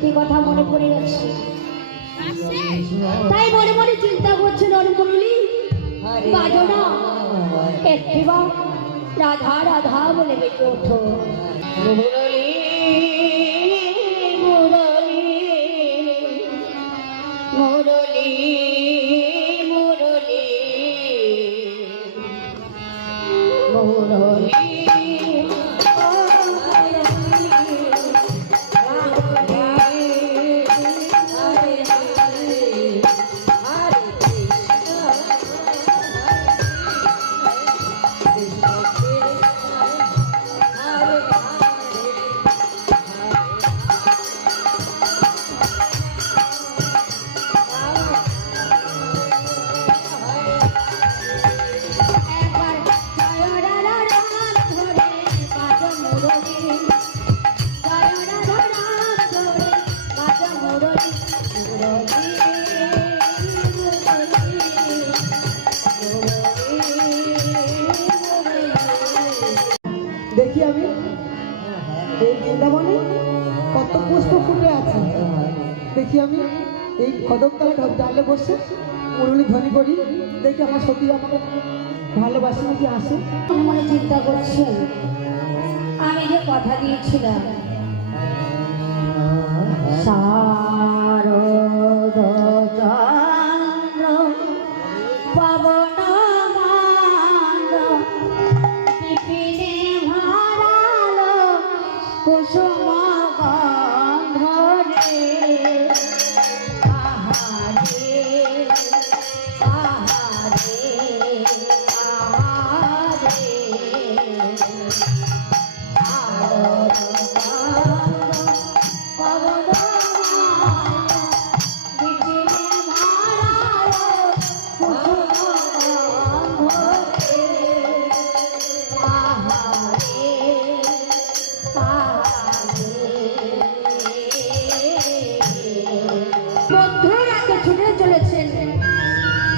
সত্যি কথা মনে পড়ে গেছে, তাই মনে মনে চিন্তা করছে নরমুরলি বাজো না একটিবার রাধা রাধা বলে বেঁচে ওঠো। মুরলি মুরলি মুরলি মুরলি মুরলি দেখি আমি এই বৃন্দাবনে কত পুষ্প ফুটে আছে। দেখি আমি এই কদমতলা ডালে বসে মুরলি ধ্বনি করি, দেখি আমার সতী আমাকে ভালোবাসে নাকি আসে। মনে মনে চিন্তা করছেন আমি যে কথা দিয়েছিলাম শারদ চন্দ্র পবন মান্দ্র বিপিনে ভারালো কুসুম গন্ধ রে আহারে আহারে আহারে শারদ চন্দ্র পবন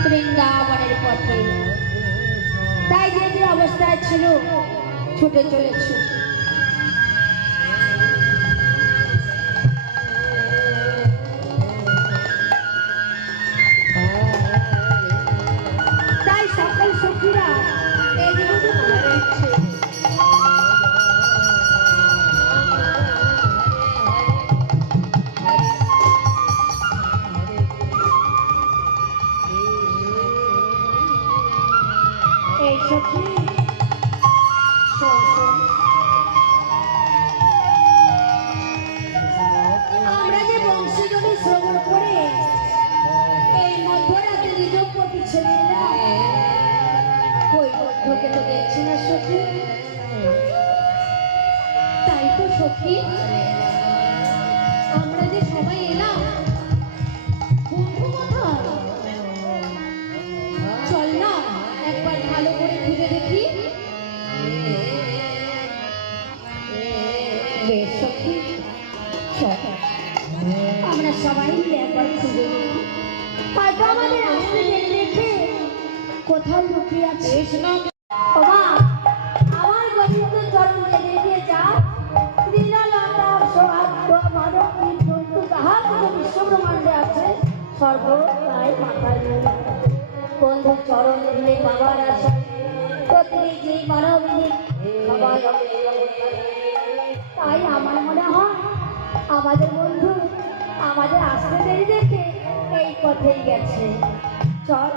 বৃন্দাবনের পথে, তাই যে অবস্থায় ছিল ছুটে চলেছে। তাই সকল সখীরা এদিকে হারাচ্ছে। এই সখী শোন শোন, আমরা যে বংশীধ্বনি শ্রবণ করে এই মধ্যরাতে নিজপতি ছেলেরা ওই বদ্ধকে তো দেখছি না সখী। তাই তো সখী আমরা যে সবাই এলাম, বন্ধু কোথায়? চল না একবার ভালো করে খুঁজে দেখি। বেশ সখী চল আমরা সবাই মিলে একবার খুঁজে দেখি, হয়তো আমাদের আসতে দেরি দেখে কোথাও লুকিয়ে আছে। ওমা আমার গোবিন্দ চরণ দেখে যা লীলালতা সৌভাগ্য মানব জন্তু তাহা কোনো বিশ্বব্রহ্মাণ্ডে আছে সর্বদাই মাথায় নেই। বন্ধু চরণ দিলে বাবার আশা প্রতিনিধি মানবী সবাই। তাই আমার মনে হয় আমাদের বন্ধু আমাদের আসতে দেরি দেখে এই পথেই গেছে। চল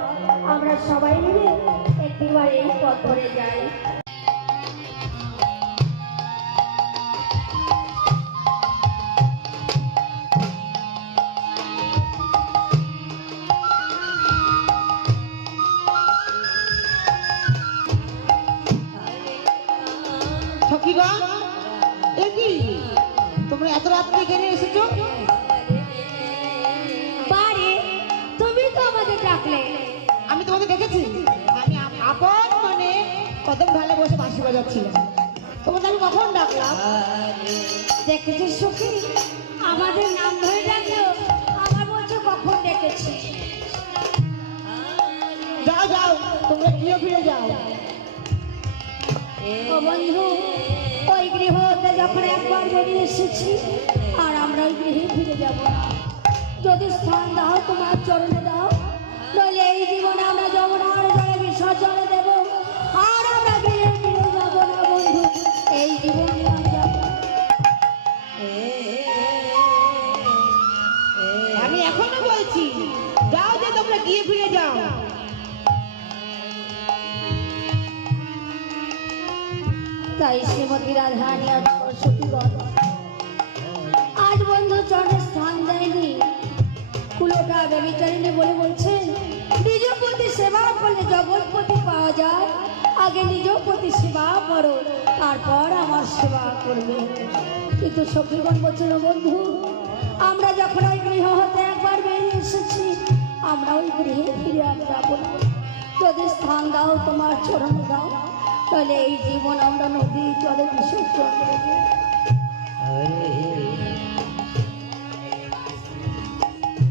আমরা সবাই মিলে একটিবার এই পথ ধরে যাই। সখীগণ এ কি তোমরা এত রাত্রে এখানে এসেছো? বারে তুমি তো আমাদের ডাকলে। আমি তোমাকে দেখেছি, আমি আপন মনে কদম ঢালে বসে বাঁশি বাজাচ্ছিলাম, তোমাকে আমি কখন ডাকলাম? দেখেছিস সখী আমাদের নাম ধরে ডাকলো, আমার বলছো কখন ডেকেছি। যাও যাও তোমরা গিয়ে ফিরে যাও। ও বন্ধু ওই গৃহতে যখন একবার বেরিয়ে এসেছি আর আমরা ওই গৃহে ফিরে যাব না। যদি স্থান দাও তোমার চরণে দাও, নইলে এই জীবনে আমরা যমুনার জলে বিসর্জন দেব আর আমরা গৃহে ফিরে যাব না বন্ধু, এই জীবনে আমি যাব না। আমি এখনো বলছি যাও, যে তোমরা গিয়ে ফিরে যাও। তাই শ্রীমতী রাধারানী আর সরস্বতীগণ আজ বন্ধু চরণে স্থান দেয়নি। কুলোটা ব্যভিচারিণী বলে বলছেন, নিজ প্রতি সেবা করলে জগৎপতি পাওয়া যায়, আগে নিজ প্রতি সেবা করো তারপর আমার সেবা করবে। কিন্তু সখীগণ বলছিল, বন্ধু আমরা যখন ওই গৃহ হতে একবার বেরিয়ে এসেছি আমরা ওই গৃহে ফিরে আর যাবো না। যদি স্থান দাও তোমার চরণ দাও, তাহলে এই জীবন আমরা নদীর জলে বিসর্জন দেব।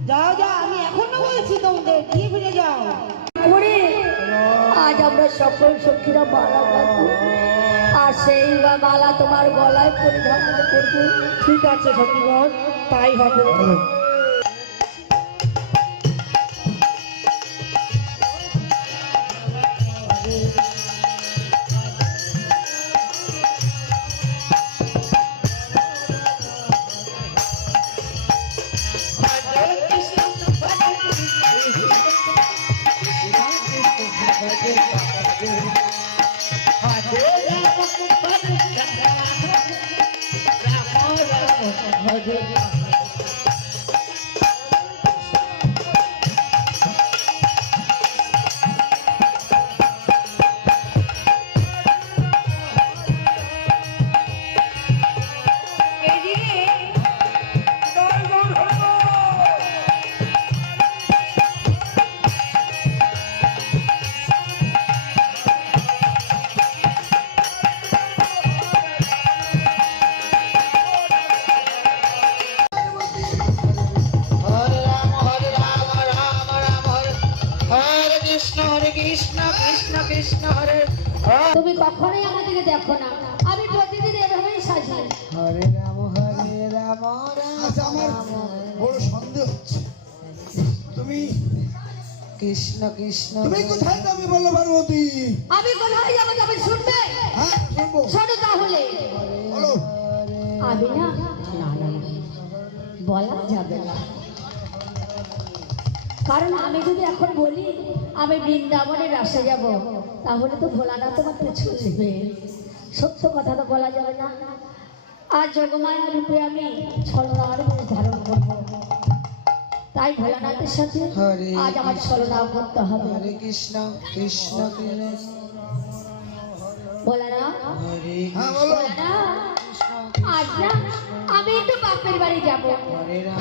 যাও যাও, আমি এখনো বলছি তোমাদের গিয়ে ফিরে যাও। করে আজ আমরা সকল সখীরা মালা বাঁধবো আর সেই মালা তোমার গলায় পরিধান করবো। ঠিক আছে সখীগণ, তাই হবে। তুমি কখনোই আমাদেরকে দেখো না, আমি প্রতিদিন এভাবেই সাজি। হরে রাম আচ্ছা, আমার বড় সন্দেহ হচ্ছে, তুমি কৃষ্ণ কৃষ্ণ। তুমি কোথায় যাবে বলো পার্বতী? আমি কোথায় যাবো তবে শুনবে? হ্যাঁ শুনবো, শোনো তাহলে। বলো। আমি না বলা যাবে না, কারণ আমি যদি এখন বলি আমি বৃন্দাবনের রাসে যাব, তাহলে তো ভোলানাথ তোমার পিছু নেবে। সত্য কথা তো বলা যাবে না। আর যোগমায়া রূপে আমি ছলনার বেশ ধারণ করব, তাই ভোলানাথের সাথে আজ আমার ছলনাও করতে হবে। হরে কৃষ্ণ কৃষ্ণ কৃষ্ণ ভোলানাথ, হ্যাঁ বলো। ভোলানাথ, আজ না আমি একটু বাপের বাড়ি যাব। হরে রাম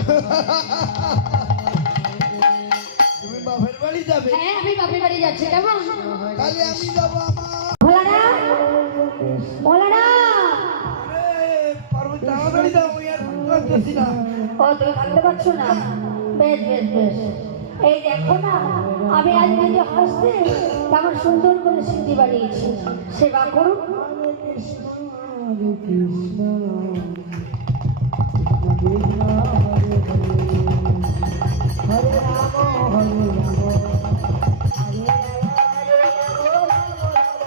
তুমি বাপের বাড়ি যাবে? হ্যাঁ আমি বাপের বাড়ি যাচ্ছি, কেমন? তাহলে আমি যাবো আমার। ভোলানাথ, ভোলানাথ, আরে পার্বতী তাড়াতাড়ি যাও, ওই আর করতেছি না। ও তুমি থাকতে পারছো না? বেশ বেশ বেশ, এই দেখো না আমি আজ নিজে হাসতে কেমন সুন্দর করে সিদ্ধি বানিয়েছি, সেবা করুন।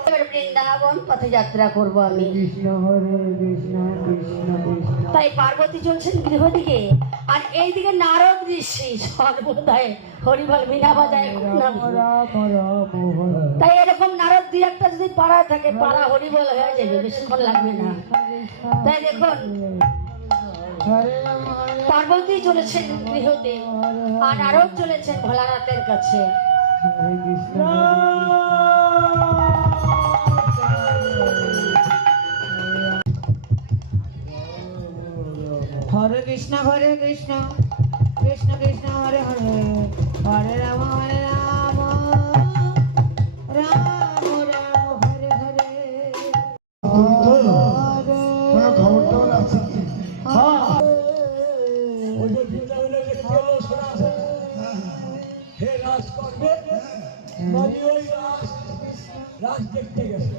এবার বৃন্দাবন পথে যাত্রা করবো আমি। তাই পার্বতী চলছেন গৃহ দিকে আর এইদিকে নারদ ঋষি সর্বদাই হরিবল বিনা বাজায় নাম। তাই এরকম নারদ দুই একটা যদি পাড়ায় থাকে, পাড়া হরিবল হয়ে যাবে, বেশিক্ষণ লাগবে না। তাই দেখুন পার্বতী চলেছেন গৃহতে আর নারদ চলেছেন ভোলানাথের কাছে। হরে কৃষ্ণ কৃষ্ণ কৃষ্ণ হরে হরে, হরে রাম রাম রাম হরে হরে। কোনো খবর টবর আছে কি? রাজ দেখতে গেছে?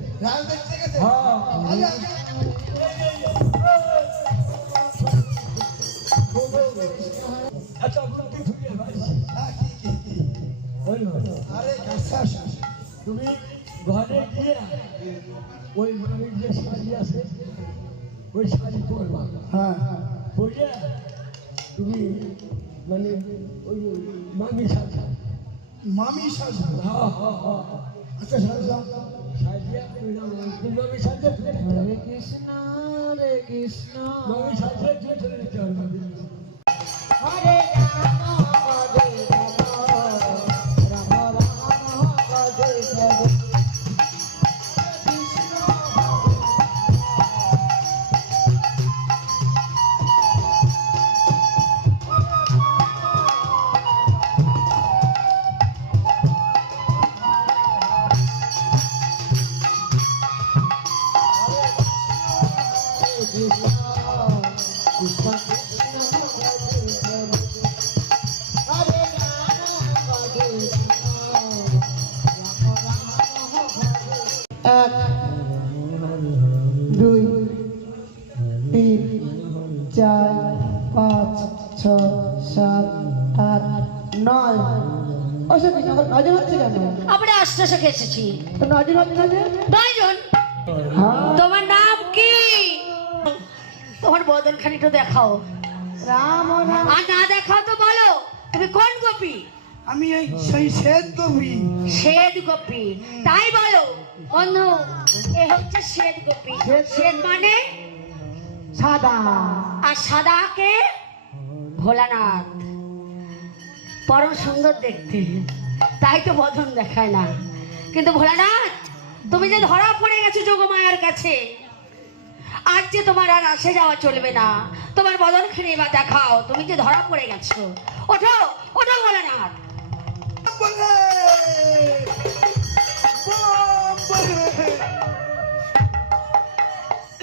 আগে, আগে। আচ্ছা বুদ্ধি ফুরিয়ে ভাই আরে কাছে তুমি ঘরে গিয়ে ওই মামির যে শাড়ি আছে ওই শাড়ি পরবা হ্যাঁ পরে তুমি মানে ওই মামি সাজা মামি সাজা হ্যাঁ হ্যাঁ হ্যাঁ আচ্ছা সাজলাম সাজিয়া তুমি মামি সাজা হরে কৃষ্ণ হরে কৃষ্ণ মামি সাজা দিয়ে চলে যেতে হবে হরে রাম হরে রাম রাম রাম হরে হরে কৃষ্ণ এক দুই তিন চার পাঁচ ছয় সাত আট নয় ওসব কি নজর হচ্ছে কেন আমরা আশ্বাসকে এসেছি তো নজর হচ্ছে না যে 9 জন। হ্যাঁ তোমার নাম কি? তোমার বদন খানিটা দেখাও, রাম রাম আর না দেখাও তো বলো তুমি কোন গোপী? আমি এই সেই শ্বেত কবি শ্বেত গোপী, তাই বলো বন্ধু। এ হচ্ছে শ্বেত গোপী। শ্বেত মানে সাদা আর সাদাকে ভোলানাথ, পরম সুন্দর দেখতে, তাই তো বদন দেখায় না। কিন্তু ভোলানাথ, তুমি যে ধরা পড়ে গেছো যোগমায়ার কাছে, আজ যে তোমার আর আসে যাওয়া চলবে না। তোমার বদন খেয়ে বা দেখাও, তুমি যে ধরা পড়ে গেছো। ওঠো ওঠো ভোলানাথ। বলে বলে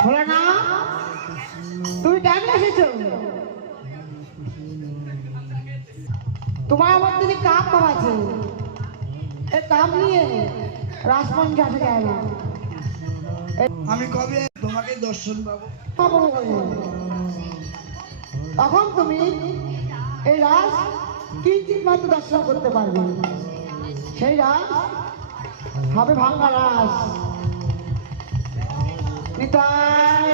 ভোলা না তুমি কেন এসেছো? তোমার মধ্যে যে কাম আছে, এই কাম নিয়ে রাসমঞ্চে আসা যায় না। আমি কবে তোমাকে দর্শন পাবো? তখন তুমি এই রাস কিঞ্চিত মাত্র দর্শন করতে পারবে। সেই রাস হবে ভাঙ্গা রাস। নিতাই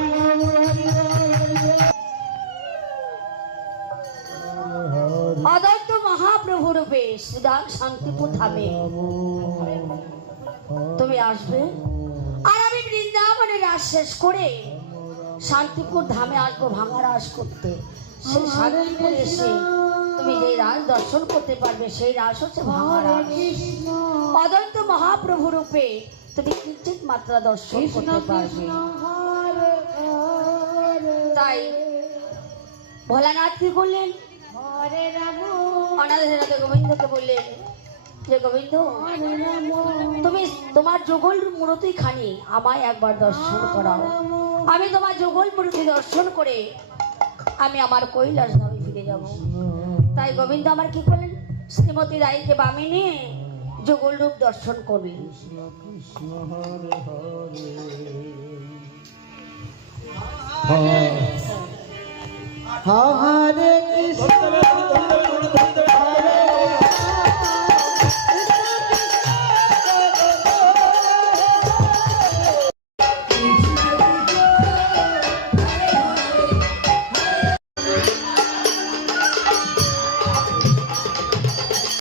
অদন্ত মহাপ্রভু রূপে সুদান শান্তিপুর ধামে তুমি আসবে, আর আমি বৃন্দাবনে রাস শেষ করে শান্তিপুর ধামে আসবো ভাঙা রাস করতে। সেই শান্তিপুর এসে তুমি যে রাস দর্শন করতে পারবে, সেই রাস হচ্ছে ভাঙা রাস। অদন্ত মহাপ্রভু রূপে তুমি কিঞ্চিত মাত্রা দর্শন করতে পারবে। তাই ভোলানাথ কি করলেন? অনাথ গোবিন্দকে বললেন যে গোবিন্দ, তুমি তোমার যুগল মূর্তি খানি আমায় একবার দর্শন করাও। আমি তোমার যুগল মূর্তি দর্শন করে আমি আমার কৈলাস ধামে ফিরে যাব। তাই গোবিন্দ আমার কি করলেন? শ্রীমতী রায়কে বামে নিয়ে যুগল রূপ দর্শন করলেন। হরে কৃষ্ণ